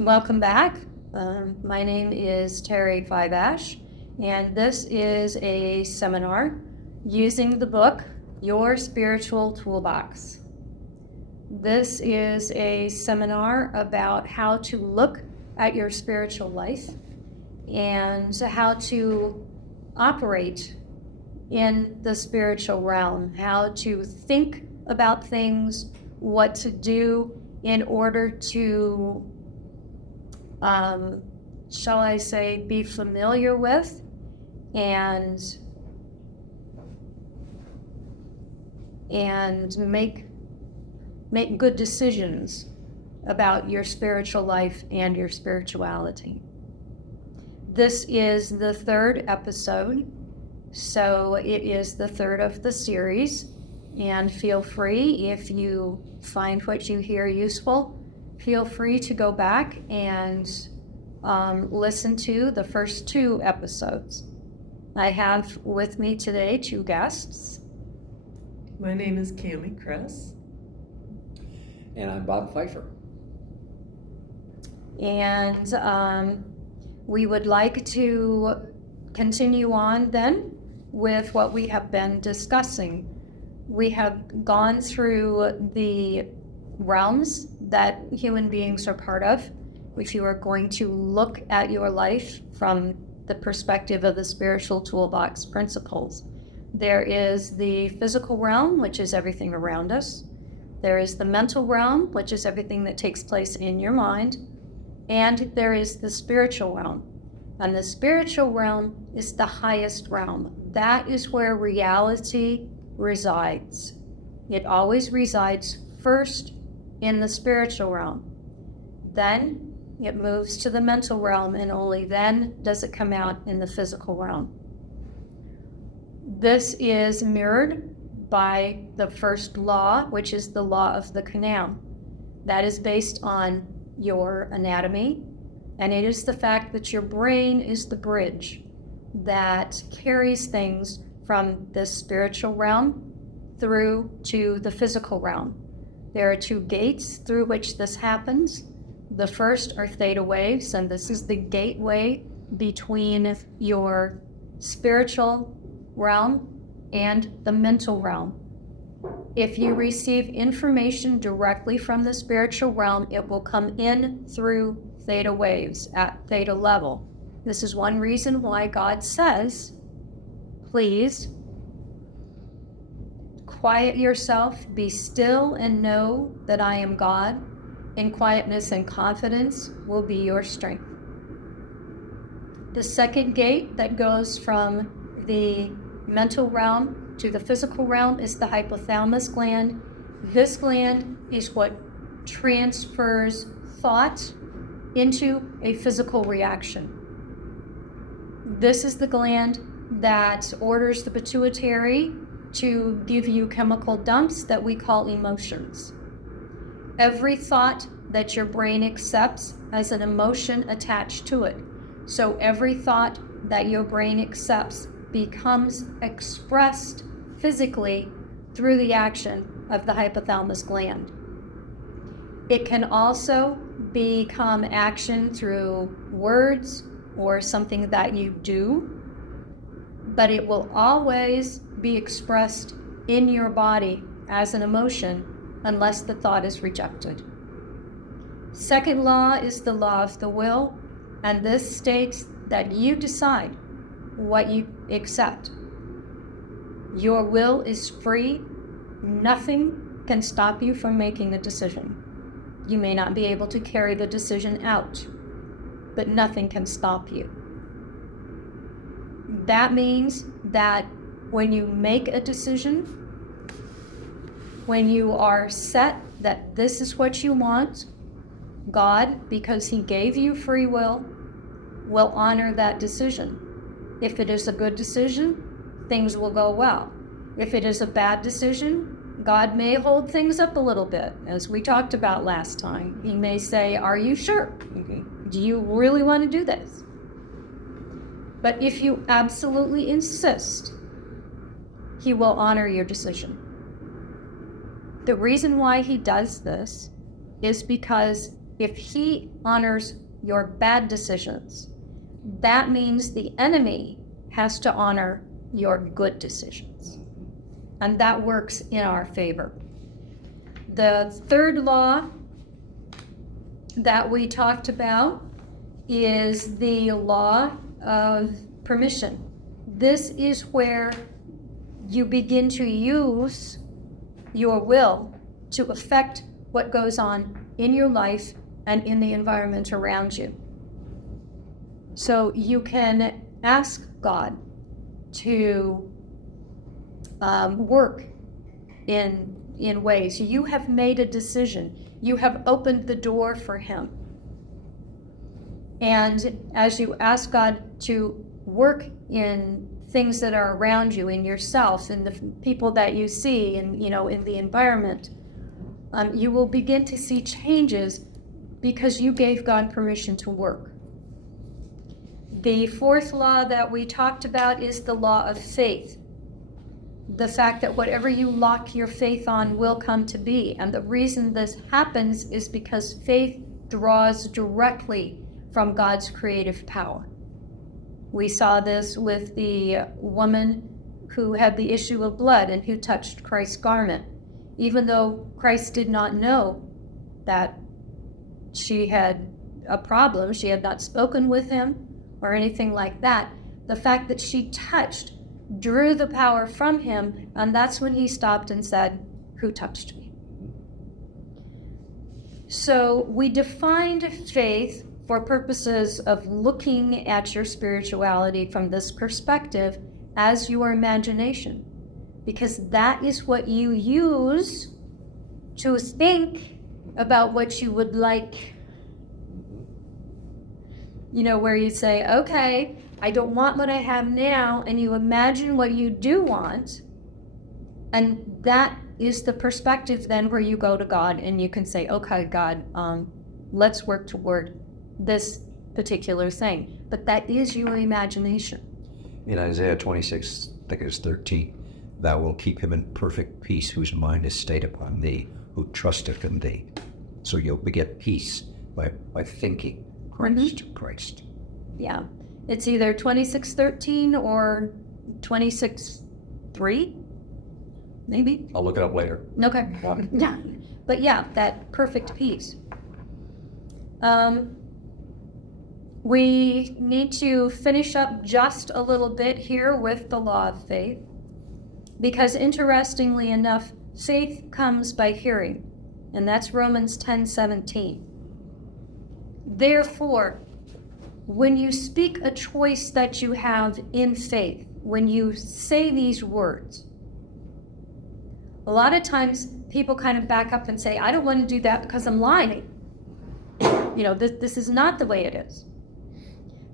Welcome back. My name is Terry Fivash, and this is a seminar using the book Your Spiritual Toolbox. This is a seminar about how to look at your spiritual life and how to operate in the spiritual realm, how to think about things, what to do in order to shall I say, be familiar with and make good decisions about your spiritual life and your spirituality. This is the third episode, so it is the third of the series, and feel free, if you find what you hear useful, feel free to go back and listen to the first two episodes. I have with me today two guests. My name is Cami Kress. And I'm Bob Pfeiffer. And we would like to continue on then with what we have been discussing. We have gone through the realms that human beings are part of. If you are going to look at your life from the perspective of the spiritual toolbox principles, there is the physical realm, which is everything around us. There is the mental realm, which is everything that takes place in your mind. And there is the spiritual realm. And the spiritual realm is the highest realm. That is where reality resides. It always resides first in the spiritual realm. Then it moves to the mental realm, and only then does it come out in the physical realm. This is mirrored by the first law, which is the law of the canal. That is based on your anatomy, and it is the fact that your brain is the bridge that carries things from this spiritual realm through to the physical realm. There are two gates through which this happens. The first are theta waves, and this is the gateway between your spiritual realm and the mental realm. If you receive information directly from the spiritual realm, it will come in through theta waves at theta level. This is one reason why God says, please quiet yourself, be still, and know that I am God. In quietness and confidence will be your strength. The second gate that goes from the mental realm to the physical realm is the hypothalamus gland. This gland is what transfers thought into a physical reaction. This is the gland that orders the pituitary to give you chemical dumps that we call emotions. Every thought that your brain accepts has an emotion attached to it. So every thought that your brain accepts becomes expressed physically through the action of the hypothalamus gland. It can also become action through words or something that you do, but it will always be expressed in your body as an emotion unless the thought is rejected. Second law is the law of the will, and this states that you decide what you accept. Your will is free. Nothing can stop you from making a decision. You may not be able to carry the decision out, but nothing can stop you. That means that when you make a decision, when you are set that this is what you want, God, because He gave you free will honor that decision. If it is a good decision, things will go well. If it is a bad decision, God may hold things up a little bit, as we talked about last time. He may say, are you sure? Do you really want to do this? But if you absolutely insist, He will honor your decision. The reason why He does this is because if he honors your bad decisions, that means the enemy has to honor your good decisions. And that works in our favor. The third law that we talked about is the law of permission. This is where you begin to use your will to affect what goes on in your life and in the environment around you. So you can ask God to work in ways. You have made a decision. You have opened the door for him. And as you ask God to work in things that are around you, in yourself, in the people that you see, and in the environment, you will begin to see changes because you gave God permission to work. The fourth law that we talked about is the law of faith. The fact that whatever you lock your faith on will come to be. And the reason this happens is because faith draws directly from God's creative power. We saw this with the woman who had the issue of blood and who touched Christ's garment. Even though Christ did not know that she had a problem, she had not spoken with him or anything like that, the fact that she touched drew the power from him, and that's when he stopped and said, "Who touched me?" So we defined faith for purposes of looking at your spirituality from this perspective as your imagination, because that is what you use to think about what you would like. Where you say, okay, I don't want what I have now, and you imagine what you do want, and that is the perspective then where you go to God and you can say, okay, God, let's work toward this particular thing. But that is your imagination. In Isaiah 26, I think it's 13, thou wilt keep him in perfect peace whose mind is stayed upon thee, who trusteth in thee. So you'll get peace by thinking Christ. Yeah. It's either 26:13 or 26:3, maybe. I'll look it up later. Okay. Yeah. But yeah, that perfect peace. We need to finish up just a little bit here with the law of faith, because interestingly enough, faith comes by hearing, and that's Romans 10:17. Therefore, when you speak a choice that you have in faith, when you say these words, a lot of times people kind of back up and say, I don't want to do that because I'm lying. This is not the way it is.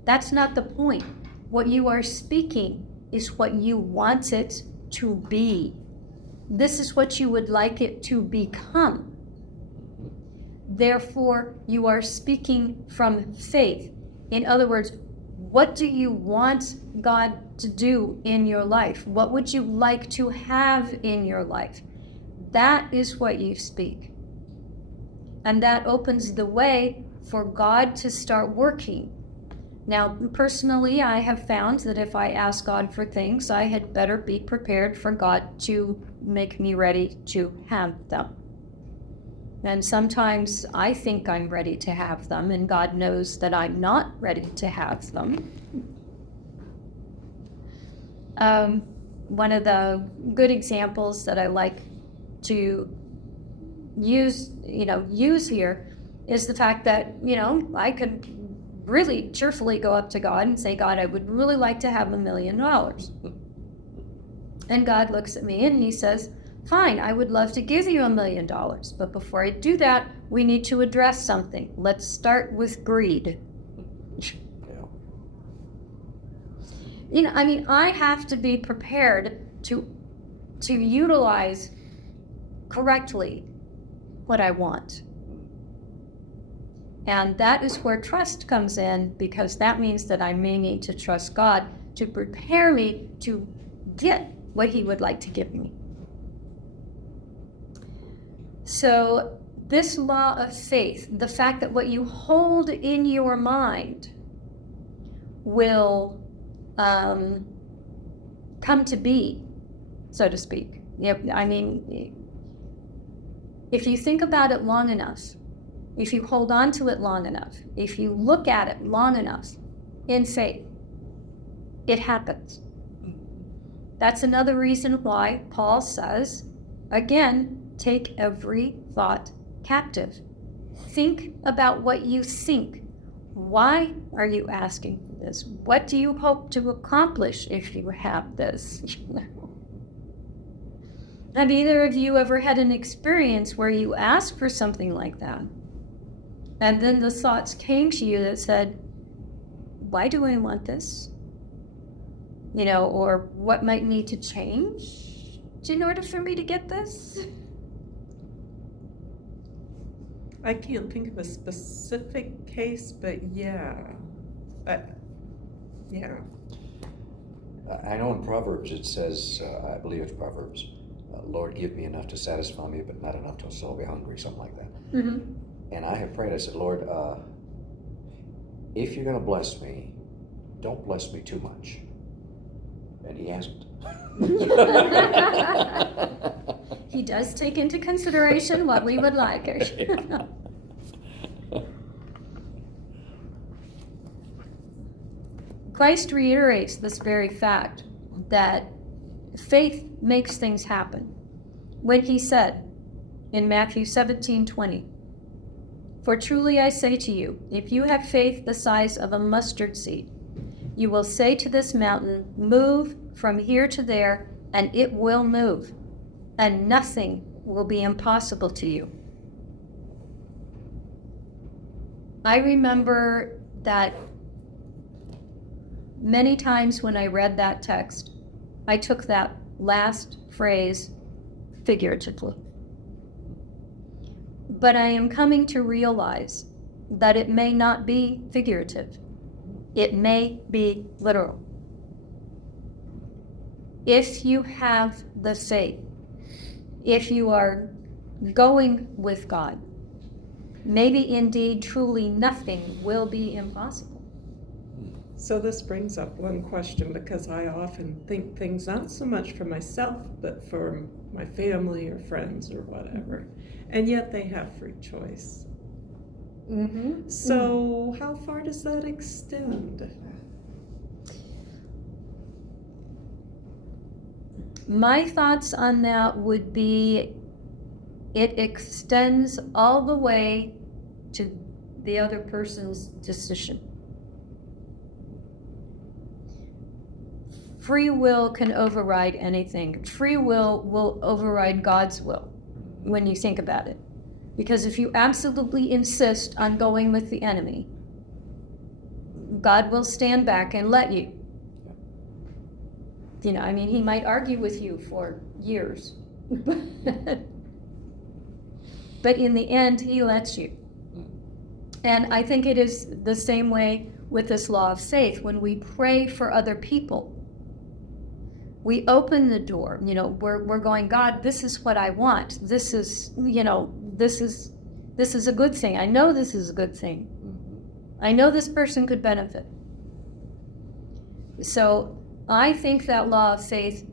That's not the point. What you are speaking is what you want it to be. This is what you would like it to become. Therefore, you are speaking from faith. In other words, what do you want God to do in your life? What would you like to have in your life? That is what you speak. And that opens the way for God to start working. Now, personally, I have found that if I ask God for things, I had better be prepared for God to make me ready to have them. And sometimes I think I'm ready to have them, and God knows that I'm not ready to have them. One of the good examples that I like to use here is the fact that, I could really cheerfully go up to God and say, God, I would really like to have $1 million. And God looks at me and he says, fine, I would love to give you $1 million. But before I do that, we need to address something. Let's start with greed. I have to be prepared to utilize correctly what I want. And that is where trust comes in, because that means that I may need to trust God to prepare me to get what he would like to give me. So this law of faith, the fact that what you hold in your mind will come to be, so to speak. I mean, if you think about it long enough, if you hold on to it long enough, if you look at it long enough in faith, it happens. That's another reason why Paul says, again, take every thought captive. Think about what you think. Why are you asking for this? What do you hope to accomplish if you have this? Have either of you ever had an experience where you asked for something like that, and then the thoughts came to you that said, why do I want this? Or what might need to change in order for me to get this? I can't think of a specific case, but yeah. Yeah. I know in Proverbs it says, I believe it's Proverbs, Lord, give me enough to satisfy me, but not enough to so be hungry, something like that. Mm-hmm. And I have prayed, I said, Lord, if you're going to bless me, don't bless me too much. And he hasn't. He does take into consideration what we would like. Christ reiterates this very fact that faith makes things happen when he said in Matthew 17:20, "For truly I say to you, if you have faith the size of a mustard seed, you will say to this mountain, move from here to there, and it will move, and nothing will be impossible to you." I remember that many times when I read that text, I took that last phrase figuratively. But I am coming to realize that it may not be figurative. It may be literal. If you have the faith, if you are going with God, maybe indeed truly nothing will be impossible. So this brings up one question, because I often think things not so much for myself, but for my family or friends or whatever. And yet they have free choice. Mm-hmm. So how far does that extend? My thoughts on that would be it extends all the way to the other person's decision. Free will can override anything. Free will override God's will when you think about it. Because if you absolutely insist on going with the enemy, God will stand back and let you. He might argue with you for years. But in the end, he lets you. And I think it is the same way with this law of faith. When we pray for other people, we open the door. We're going, God, this is what I want. This is a good thing. I know this is a good thing. I know this person could benefit. So I think that law of faith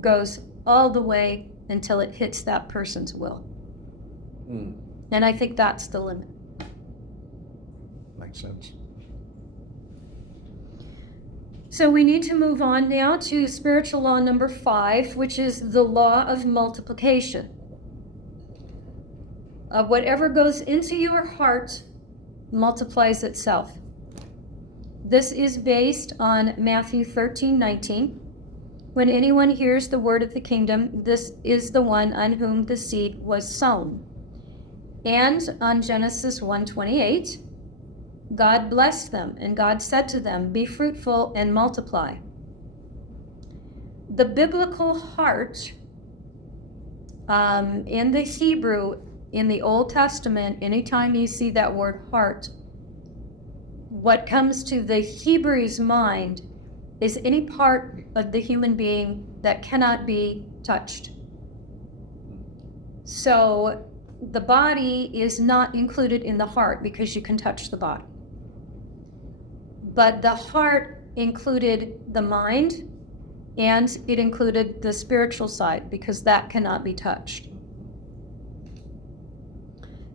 goes all the way until it hits that person's will. And I think that's the limit. Makes sense. So we need to move on now to spiritual law number 5, which is the law of multiplication. Whatever goes into your heart multiplies itself. This is based on Matthew 13:19. When anyone hears the word of the kingdom, this is the one on whom the seed was sown. And on Genesis 1:28, God blessed them, and God said to them, be fruitful and multiply. The biblical heart, in the Hebrew, in the Old Testament, anytime you see that word heart, what comes to the Hebrew's mind is any part of the human being that cannot be touched. So the body is not included in the heart because you can touch the body. But the heart included the mind, and it included the spiritual side because that cannot be touched.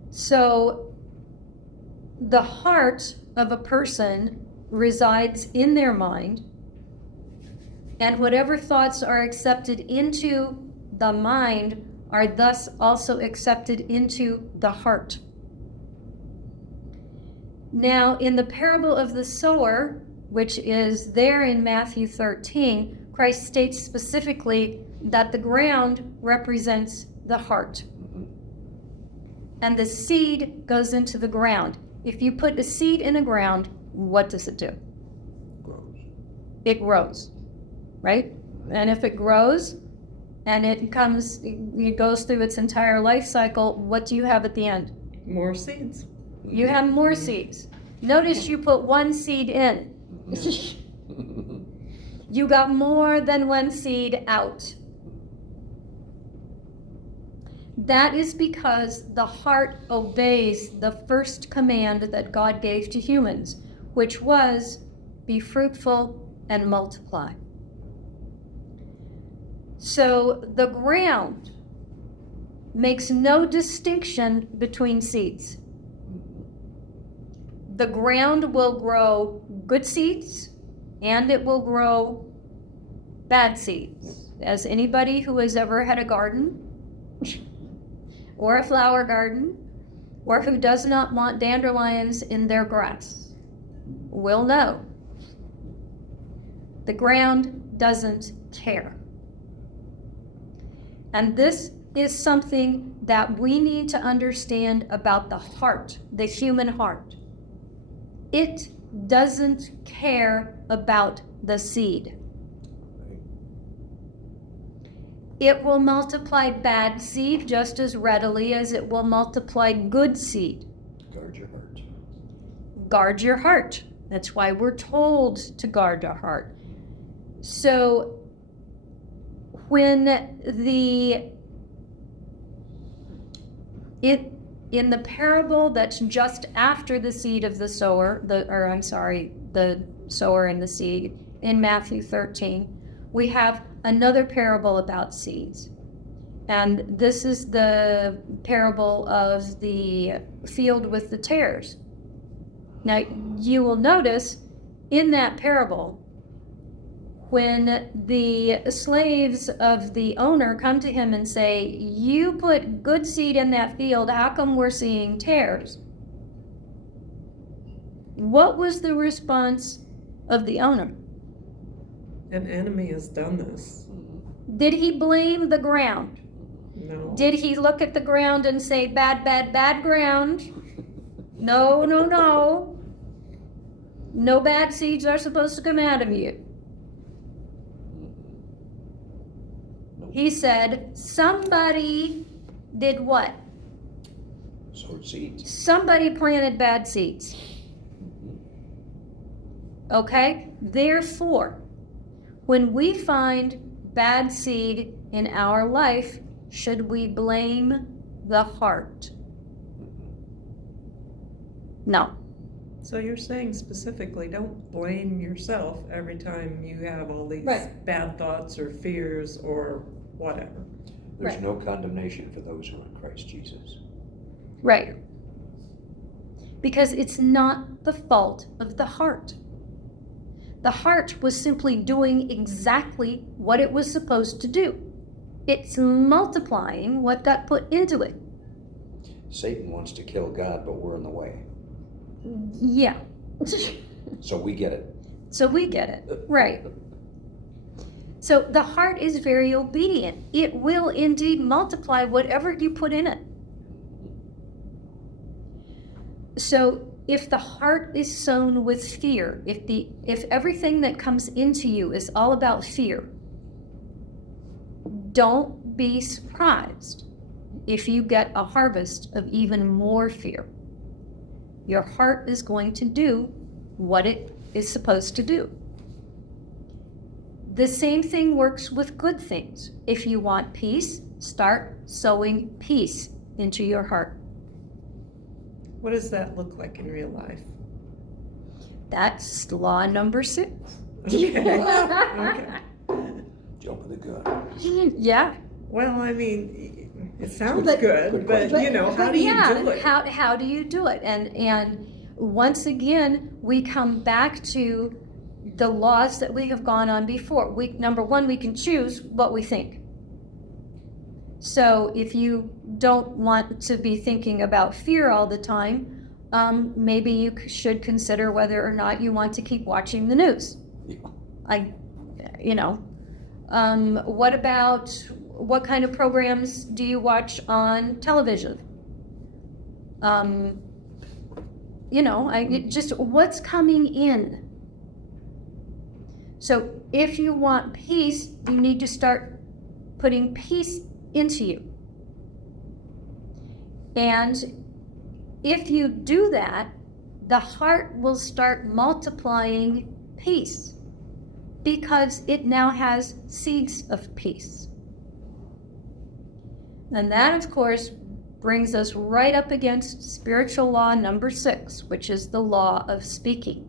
So the heart of a person resides in their mind, and whatever thoughts are accepted into the mind are thus also accepted into the heart. Now, in the parable of the sower, which is there in Matthew 13, Christ states specifically that the ground represents the heart. And the seed goes into the ground. If you put a seed in the ground, what does it do? Grows. It grows, right? And if it grows and it goes through its entire life cycle, what do you have at the end? More seeds. You have more seeds. Notice you put one seed in. You got more than one seed out. That is because the heart obeys the first command that God gave to humans, which was, be fruitful and multiply. So the ground makes no distinction between seeds. The ground will grow good seeds and it will grow bad seeds. As anybody who has ever had a garden or a flower garden, or who does not want dandelions in their grass, will know. The ground doesn't care. And this is something that we need to understand about the heart, the human heart. It doesn't care about the seed. It will multiply bad seed just as readily as it will multiply good seed. Guard your heart. Guard your heart. That's why we're told to guard our heart. So when in the parable that's just after the seed of the sower, the sower and the seed in Matthew 13, we have another parable about seeds. And this is the parable of the field with the tares. Now, you will notice in that parable, when the slaves of the owner come to him and say, you put good seed in that field, how come we're seeing tares? What was the response of the owner? An enemy has done this. Did he blame the ground? No. Did he look at the ground and say, bad, bad, bad ground? No, no, no. No bad seeds are supposed to come out of you. He said, somebody did what? Sowed seeds. Somebody planted bad seeds. Okay? Therefore, when we find bad seed in our life, should we blame the heart? No. So you're saying specifically, don't blame yourself every time you have all these Right. bad thoughts or fears or whatever. There's Right. no condemnation for those who are in Christ Jesus. Right. Because it's not the fault of the heart. The heart was simply doing exactly what it was supposed to do. It's multiplying what got put into it. Satan wants to kill God, but we're in the way. Yeah. So we get it. So we get it. Right. So the heart is very obedient. It will indeed multiply whatever you put in it. So if the heart is sown with fear, if everything that comes into you is all about fear, don't be surprised if you get a harvest of even more fear. Your heart is going to do what it is supposed to do. The same thing works with good things. If you want peace, start sowing peace into your heart. What does that look like in real life? That's law number 6. Okay. Okay. Jumping the gun. Yeah. Well, I mean, it sounds But- good, but you know, how do you do it? How do you do it? And once again, we come back to the laws that we have gone on before. Number 1, we can choose what we think. So if you don't want to be thinking about fear all the time, maybe you should consider whether or not you want to keep watching the news. Yeah. What kind of programs do you watch on television? Just what's coming in. So if you want peace, you need to start putting peace into you. And if you do that, the heart will start multiplying peace because it now has seeds of peace. And that, of course, brings us right up against spiritual law number 6, which is the law of speaking.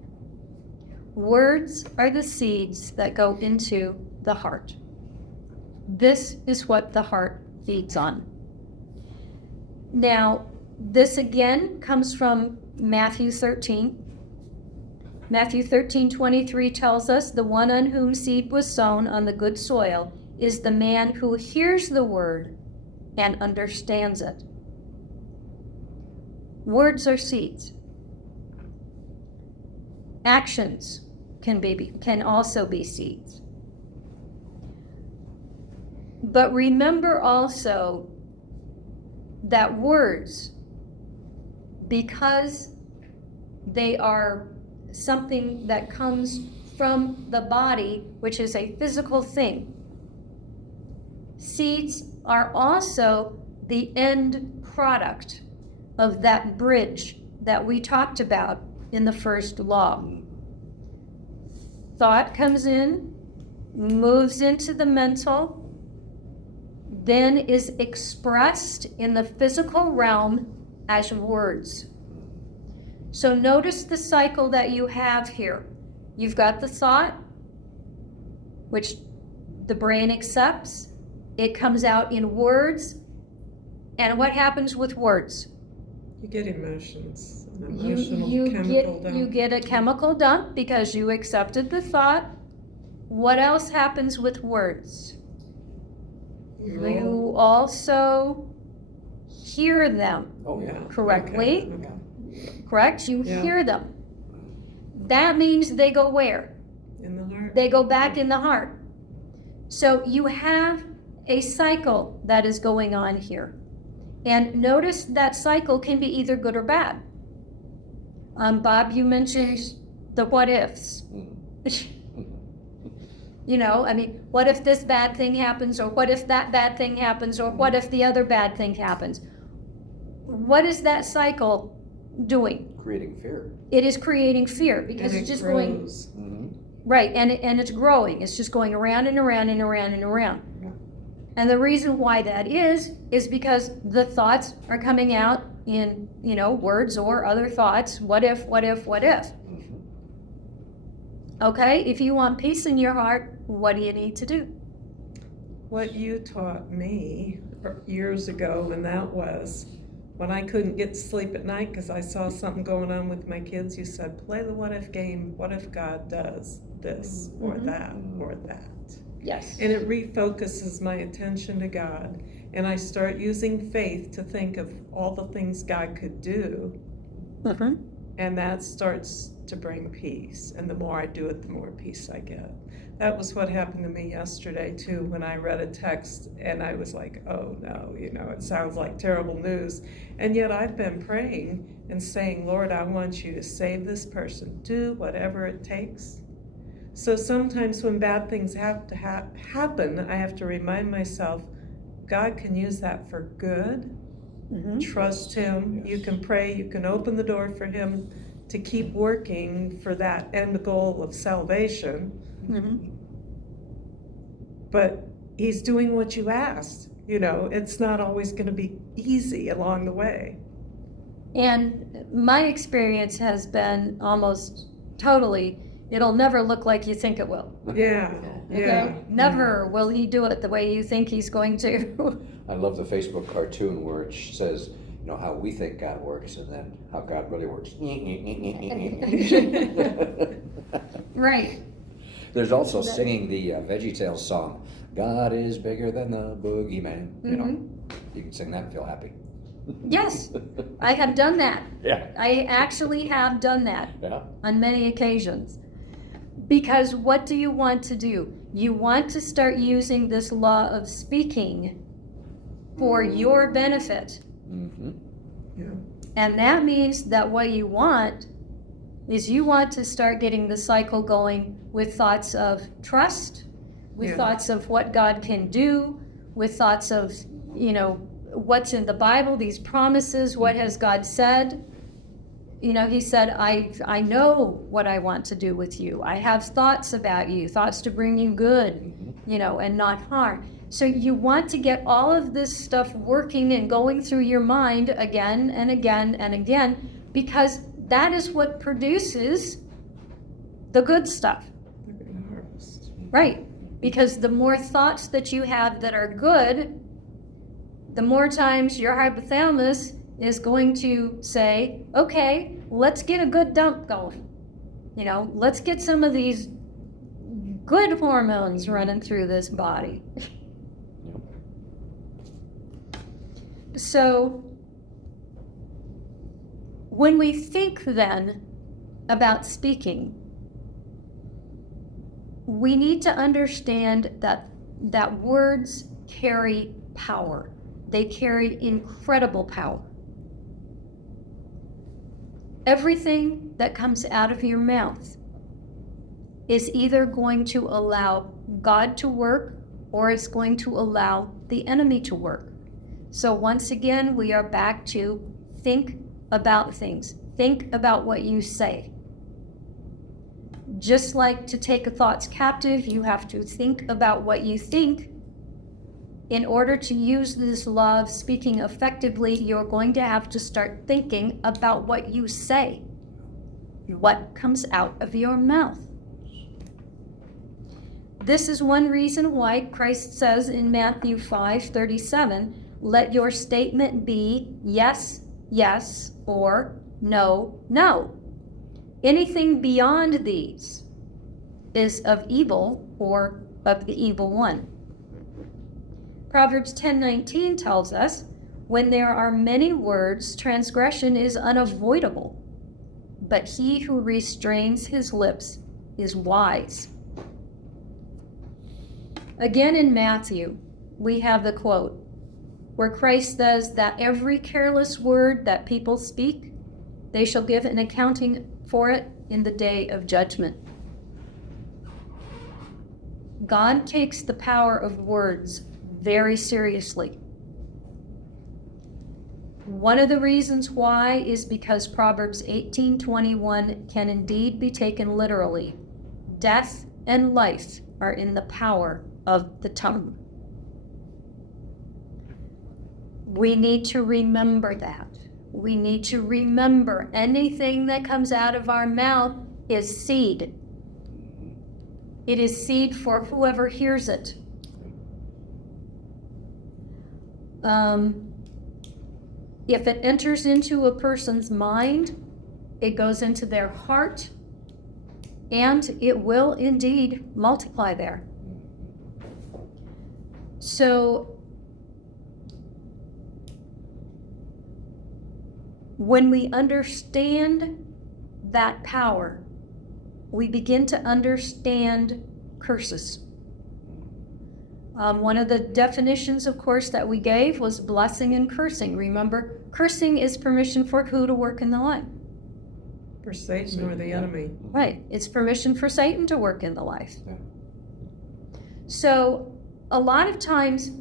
Words are the seeds that go into the heart. This is what the heart feeds on. Now, this again comes from Matthew 13. Matthew 13:23 tells us, the one on whom seed was sown on the good soil is the man who hears the word and understands it. Words are seeds. Actions can also be seeds. But remember also that words, because they are something that comes from the body, which is a physical thing, seeds are also the end product of that bridge that we talked about in the first law. Thought comes in, moves into the mental, then is expressed in the physical realm as words. So notice the cycle that you have here. You've got the thought, which the brain accepts. It comes out in words. And what happens with words? You get emotions, an emotional chemical dump. You get a chemical dump because you accepted the thought. What else happens with words? You also hear them Oh, yeah. correctly. Okay. Correct? You Yeah. hear them. That means they go where? In the heart. They go back in the heart. So you have a cycle that is going on here. And notice that cycle can be either good or bad. Bob, you mentioned the what ifs. What if this bad thing happens, or what if that bad thing happens, or what if the other bad thing happens? What is that cycle doing? Creating fear. It is creating fear because And it's it just grows. going right, and it's growing. It's just going around and around and around and around. Yeah. And the reason why that is because the thoughts are coming out in words or other thoughts. What if? What if? What if? Okay, if you want peace in your heart, what do you need to do? What you taught me years ago, and that was when I couldn't get to sleep at night because I saw something going on with my kids, you said, play the what if game. What if God does this or that or that? Yes. And it refocuses my attention to God. And I start using faith to think of all the things God could do. And that starts to bring peace. And the more I do it, the more peace I get. That was what happened to me yesterday, too, when I read a text and I was like, oh no, it sounds like terrible news. And yet I've been praying and saying, Lord, I want you to save this person. Do whatever it takes. So sometimes when bad things have to happen, I have to remind myself, God can use that for good. Trust Him. Yes. You can pray. You can open the door for Him to keep working for that end goal of salvation. But He's doing what you asked. You know, it's not always going to be easy along the way. And my experience has been almost totally, it'll never look like you think it will. Yeah, Okay? yeah. Never will he do it the way you think he's going to. I love the Facebook cartoon where it says, you know, how we think God works and then how God really works. Right. There's also singing the VeggieTales song, God is bigger than the boogeyman. You know, you can sing that and feel happy. Yes, I have done that. Yeah. I actually have done that Yeah. on many occasions. Because what do you want to do? You want to start using this law of speaking for your benefit. Mm-hmm. Yeah. And that means that what you want is you want to start getting the cycle going with thoughts of trust, with Yeah. thoughts of what God can do, with thoughts of, you know, what's in the Bible, these promises, what has God said. You know, he said, I know what I want to do with you. I have thoughts about you, thoughts to bring you good, you know, and not harm. So you want to get all of this stuff working and going through your mind again and again and again, because that is what produces the good stuff. They're going to harvest. Right. Because the more thoughts that you have that are good, the more times your hypothalamus is going to say, okay, let's get a good dump going. You know, let's get some of these good hormones running through this body. So, when we think then about speaking, we need to understand that words carry power. They carry incredible power. Everything that comes out of your mouth is either going to allow God to work or it's going to allow the enemy to work. So once again, we are back to think about things. Think about what you say. Just like to take a thoughts captive, you have to think about what you think. In order to use this law of speaking effectively, you're going to have to start thinking about what you say, what comes out of your mouth. This is one reason why Christ says in Matthew 5:37, let your statement be yes, yes, or no, no. Anything beyond these is of evil or of the evil one. Proverbs 10:19 tells us, when there are many words, transgression is unavoidable, but he who restrains his lips is wise. Again in Matthew, we have the quote where Christ says that every careless word that people speak, they shall give an accounting for it in the day of judgment. God takes the power of words very seriously. One of the reasons why is because Proverbs 18:21 can indeed be taken literally. Death and life are in the power of the tongue. We need to remember that. We need to remember anything that comes out of our mouth is seed. It is seed for whoever hears it. If it enters into a person's mind, it goes into their heart, and it will indeed multiply there. So, when we understand that power, we begin to understand curses. One of the definitions, of course, that we gave was blessing and cursing. Remember, cursing is permission for who to work in the life? For Satan or the enemy. Right. It's permission for Satan to work in the life. Yeah. So a lot of times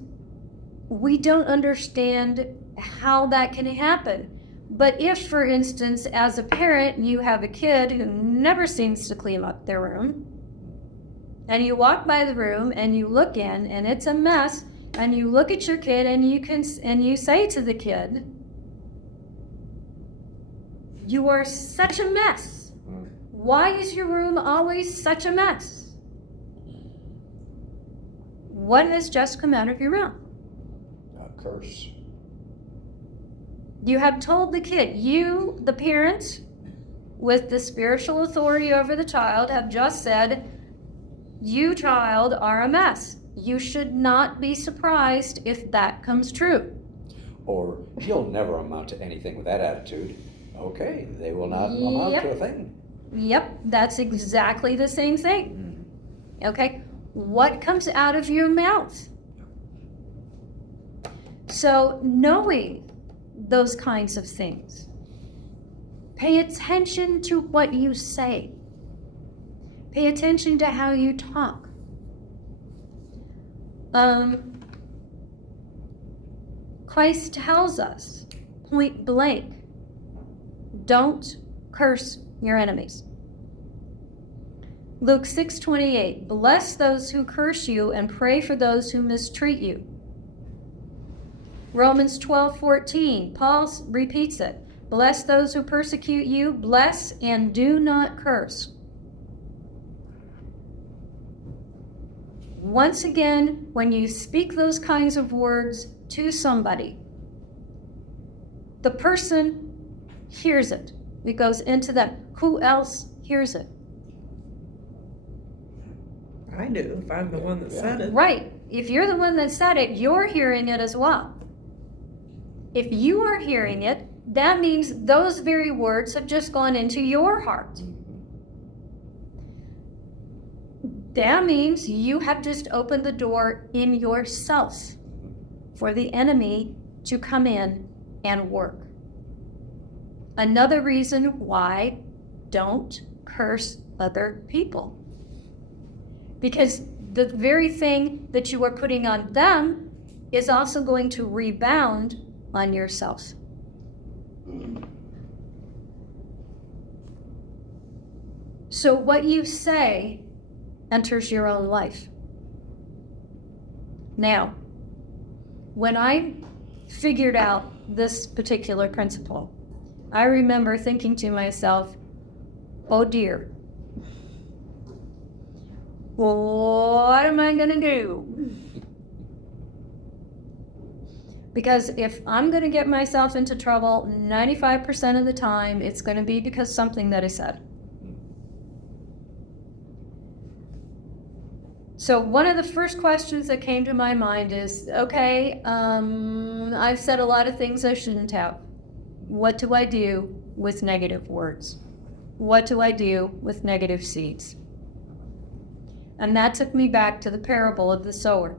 we don't understand how that can happen. But if, for instance, as a parent, you have a kid who never seems to clean up their room, and you walk by the room and you look in and it's a mess, and you look at your kid and you say to the kid, "You are such a mess. Why is your room always such a mess?" What has just come out of your mouth? A curse. You have told the kid, you, the parent, with the spiritual authority over the child, have just said, "You, child, are a mess." You should not be surprised if that comes true. Or, "You'll never amount to anything with that attitude." Okay, they will not amount to a thing. Yep, that's exactly the same thing. Okay, what comes out of your mouth? So, knowing those kinds of things, pay attention to what you say. Pay attention to how you talk. Christ tells us, point blank, don't curse your enemies. Luke 6:28, bless those who curse you and pray for those who mistreat you. Romans 12:14, Paul repeats it, bless those who persecute you, bless and do not curse. Once again, when you speak those kinds of words to somebody, the person hears it. It goes into them. Who else hears it? I do, if I'm the one that said it. Right. If you're the one that said it, you're hearing it as well. If you are hearing it, that means those very words have just gone into your heart. That means you have just opened the door in yourself for the enemy to come in and work. Another reason why don't curse other people. Because the very thing that you are putting on them is also going to rebound on yourself. So what you say enters your own life. Now, when I figured out this particular principle, I remember thinking to myself, oh dear, what am I gonna do? Because if I'm gonna get myself into trouble, 95% of the time, it's gonna be because something that is said. So one of the first questions that came to my mind is, okay, I've said a lot of things I shouldn't have. What do I do with negative words? What do I do with negative seeds? And that took me back to the parable of the sower.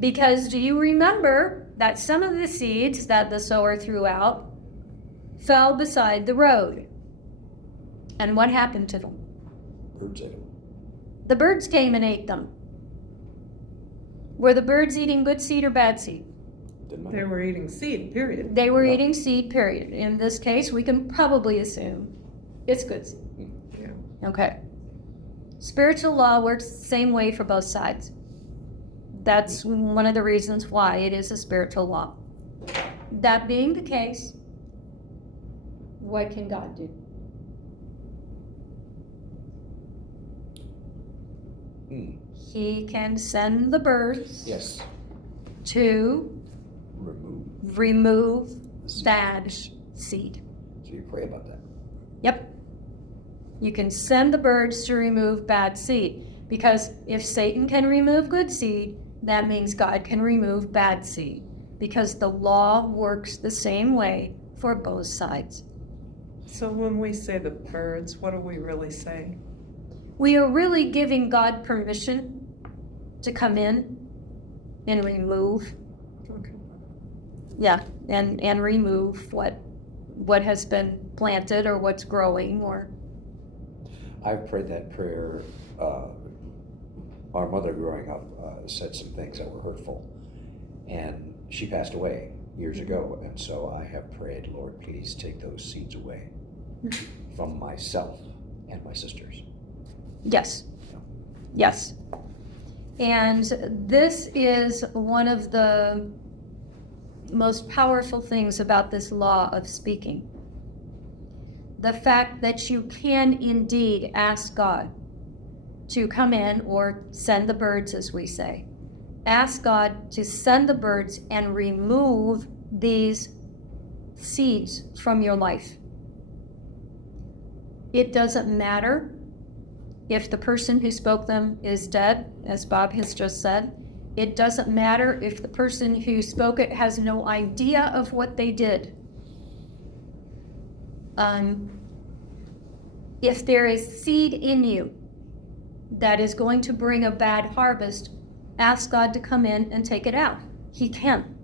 Because do you remember that some of the seeds that the sower threw out fell beside the road? And what happened to them? Birds ate them. The birds came and ate them. Were the birds eating good seed or bad seed? Didn't matter. They were eating seed, period. They were Yeah. eating seed, period. In this case, we can probably assume it's good seed. Yeah. Okay. Spiritual law works the same way for both sides. That's one of the reasons why it is a spiritual law. That being the case, what can God do? He can send the birds Yes. to remove bad seed. So you pray about that. Yep. You can send the birds to remove bad seed. Because if Satan can remove good seed, that means God can remove bad seed. Because the law works the same way for both sides. So when we say the birds, what are we really saying? We are really giving God permission to come in and remove. Okay. Yeah, and remove what has been planted or what's growing or. I've prayed that prayer. Our mother growing up said some things that were hurtful, and she passed away years ago. And so I have prayed, Lord, please take those seeds away from myself and my sisters. Yes. Yes. And this is one of the most powerful things about this law of speaking. The fact that you can indeed ask God to come in, or send the birds, as we say. Ask God to send the birds and remove these seeds from your life. It doesn't matter if the person who spoke them is dead, as Bob has just said. It doesn't matter if the person who spoke it has no idea of what they did. If there is seed in you that is going to bring a bad harvest, ask God to come in and take it out. He can.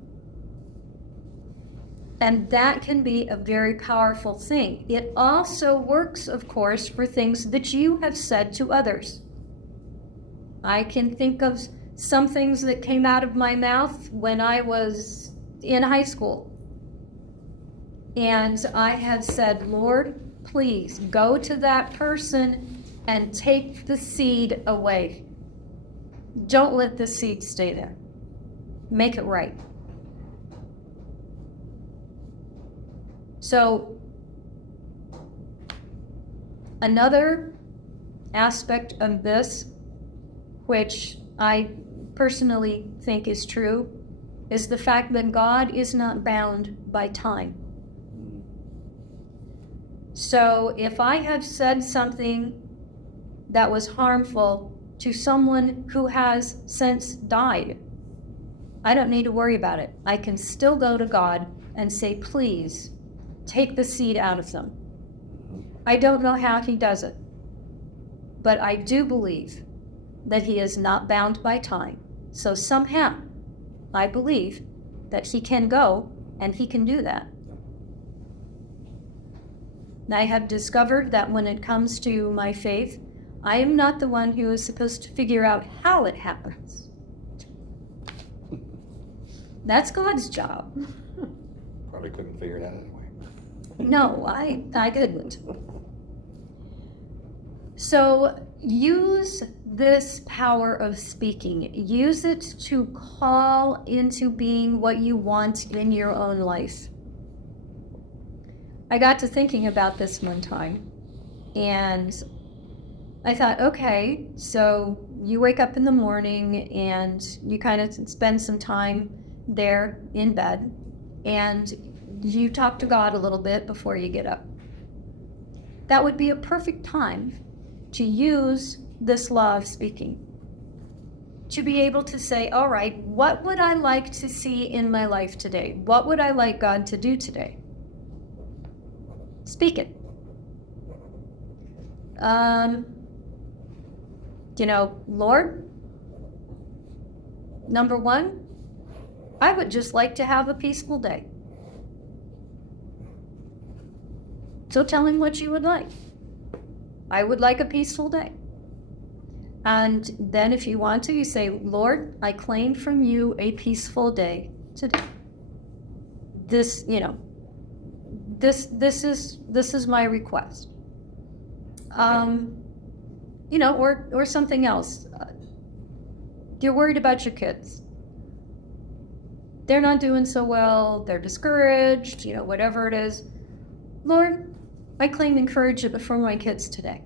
And that can be a very powerful thing. It also works, of course, for things that you have said to others. I can think of some things that came out of my mouth when I was in high school. And I had said, Lord, please go to that person and take the seed away. Don't let the seed stay there. Make it right. So, another aspect of this, which I personally think is true, is the fact that God is not bound by time. So if I have said something that was harmful to someone who has since died, I don't need to worry about it. I can still go to God and say, please, take the seed out of them. I don't know how he does it, but I do believe that he is not bound by time. So somehow, I believe that he can go and he can do that. I have discovered that when it comes to my faith, I am not the one who is supposed to figure out how it happens. That's God's job. Probably couldn't figure it out anyway. No, I couldn't. So use this power of speaking. Use it to call into being what you want in your own life. I got to thinking about this one time, and I thought, okay, so you wake up in the morning and you kind of spend some time there in bed, and you talk to God a little bit before you get up. That would be a perfect time to use this law of speaking. To be able to say, all right, what would I like to see in my life today? What would I like God to do today? Speak it. Lord, number one, I would just like to have a peaceful day. So tell him what you would like. I would like a peaceful day. And then if you want to, you say, Lord, I claim from you a peaceful day today. This is my request. Or something else. You're worried about your kids. They're not doing so well, they're discouraged, whatever it is. Lord, I claim encouragement for my kids today.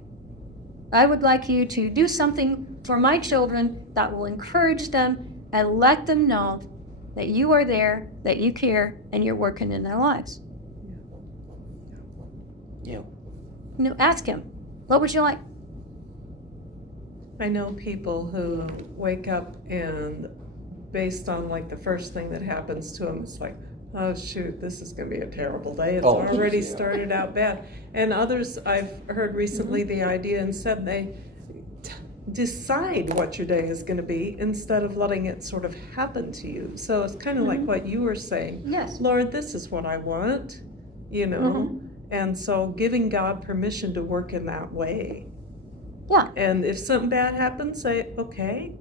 I would like you to do something for my children that will encourage them and let them know that you are there, that you care, and you're working in their lives. Yeah. Ask him, what would you like? I know people who wake up and based on like the first thing that happens to them, it's like, oh shoot, this is going to be a terrible day. It's already started out bad. And others I've heard recently the idea instead they decide what your day is going to be instead of letting it sort of happen to you. So it's kind of like what you were saying. Yes. Lord, this is what I want, And so giving God permission to work in that way. Yeah. And if something bad happens, say, okay,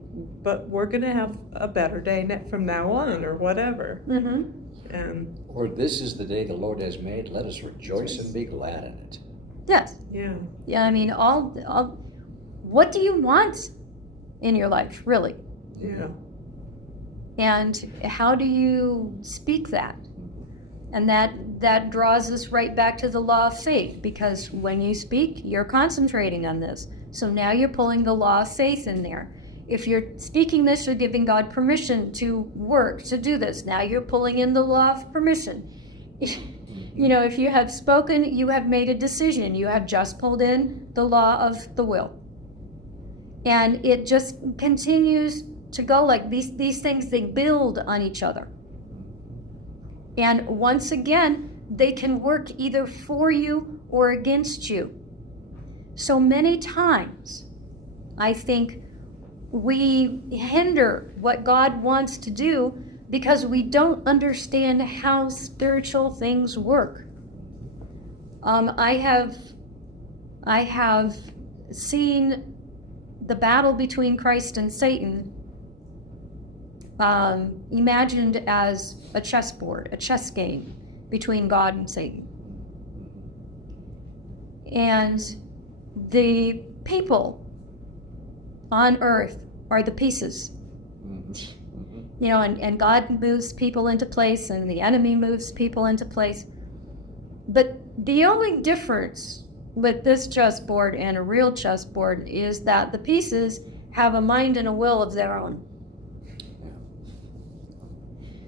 but we're going to have a better day from now on or whatever. And Lord, this is the day the Lord has made. Let us rejoice and be glad in it. Yes. yeah. Yeah, I mean, all what do you want in your life, really? Yeah. And how do you speak that? And that draws us right back to the law of faith, because when you speak, you're concentrating on this. So now you're pulling the law of faith in there. If you're speaking this, you're giving God permission to work, to do this. Now you're pulling in the law of permission. You know, if you have spoken, you have made a decision. You have just pulled in the law of the will. And it just continues to go like these things, they build on each other. And once again, they can work either for you or against you. So many times, I think we hinder what God wants to do because we don't understand how spiritual things work. I have seen the battle between Christ and Satan imagined as a chessboard, a chess game between God and Satan. And the people on earth are the pieces. You know, and God moves people into place and the enemy moves people into place. But the only difference with this chessboard and a real chessboard is that the pieces have a mind and a will of their own.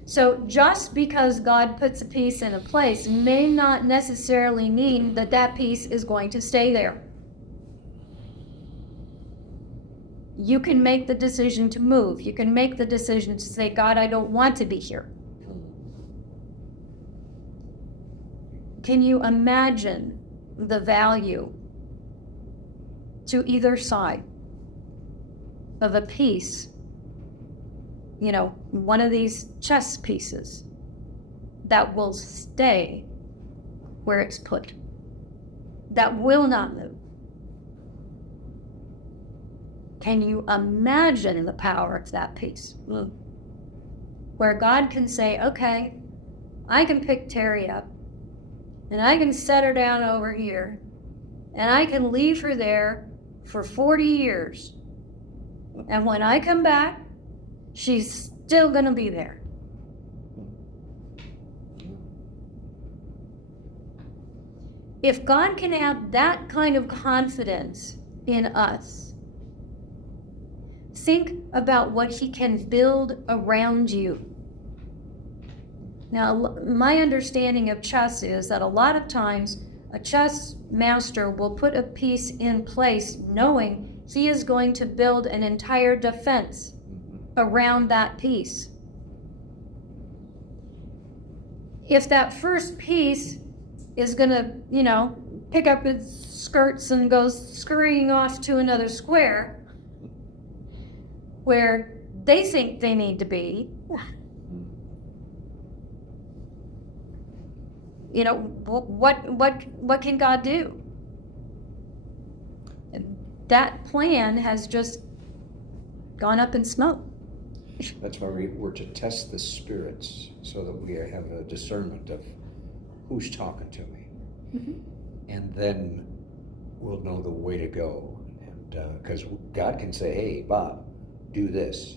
So just because God puts a piece in a place may not necessarily mean that that piece is going to stay there. You can make the decision to move. You can make the decision to say, God, I don't want to be here. Can you imagine the value to either side of a piece, you know, one of these chess pieces that will stay where it's put, that will not move? Can you imagine the power of that piece? Where God can say, okay, I can pick Terry up and I can set her down over here and I can leave her there for 40 years. And when I come back, she's still going to be there. If God can have that kind of confidence in us, think about what he can build around you. Now, my understanding of chess is that a lot of times a chess master will put a piece in place knowing he is going to build an entire defense around that piece. If that first piece is going to, you know, pick up its skirts and go scurrying off to another square where they think they need to be, you know, what can God do? That plan has just gone up in smoke. That's why we're to test the spirits so that we have a discernment of who's talking to me. And then we'll know the way to go. And because God can say, hey, Bob, do this.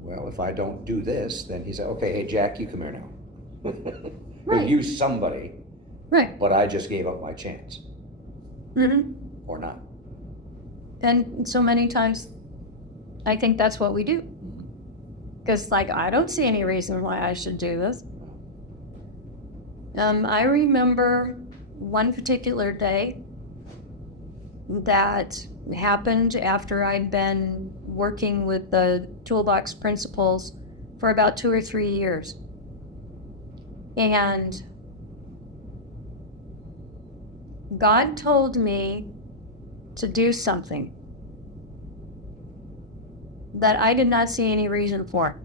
Well, if I don't do this, then he said, okay, hey, Jack, you come here now. Right. We'll use somebody, Right. but I just gave up my chance. Or not. And so many times, I think that's what we do. Because, like, I don't see any reason why I should do this. I remember one particular day that happened after I'd been working with the Toolbox principles for about 2 or 3 years. And God told me to do something that I did not see any reason for.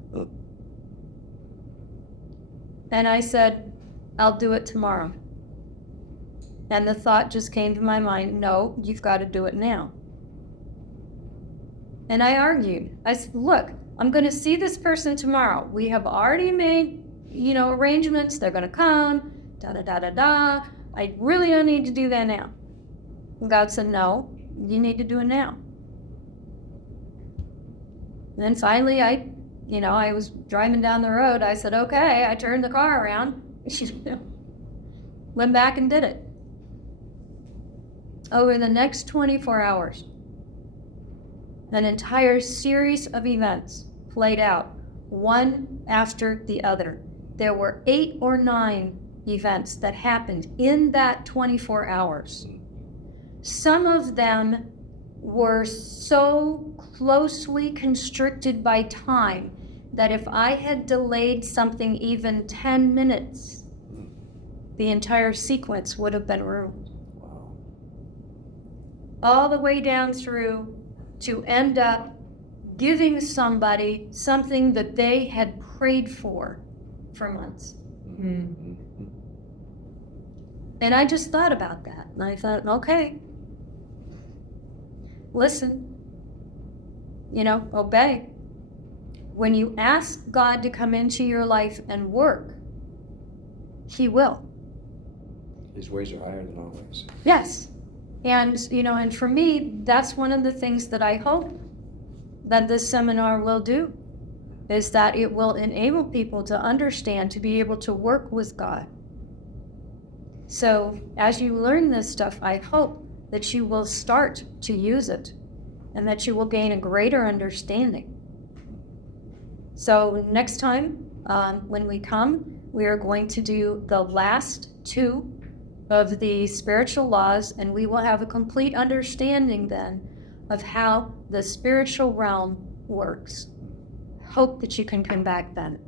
And I said, I'll do it tomorrow. And the thought just came to my mind, no, you've got to do it now. And I argued. I said, look, I'm going to see this person tomorrow. We have already made, you know, arrangements. They're going to come, da-da-da-da-da. I really don't need to do that now. And God said, no, you need to do it now. And then finally, I was driving down the road. I said, okay. I turned the car around. She went back and did it. Over the next 24 hours, an entire series of events played out, one after the other. There were 8 or 9 events that happened in that 24 hours. Some of them were so closely constricted by time that if I had delayed something even 10 minutes, the entire sequence would have been ruined. Wow. All the way down through to end up giving somebody something that they had prayed for months. Mm. And I just thought about that. And I thought, okay, listen, obey. When you ask God to come into your life and work, He will. His ways are higher than our ways. Yes. And for me, that's one of the things that I hope that this seminar will do, is that it will enable people to understand, to be able to work with God. So as you learn this stuff, I hope that you will start to use it and that you will gain a greater understanding. So next time, when we come, we are going to do the last 2 of the spiritual laws, and we will have a complete understanding then of how the spiritual realm works. Hope that you can come back then.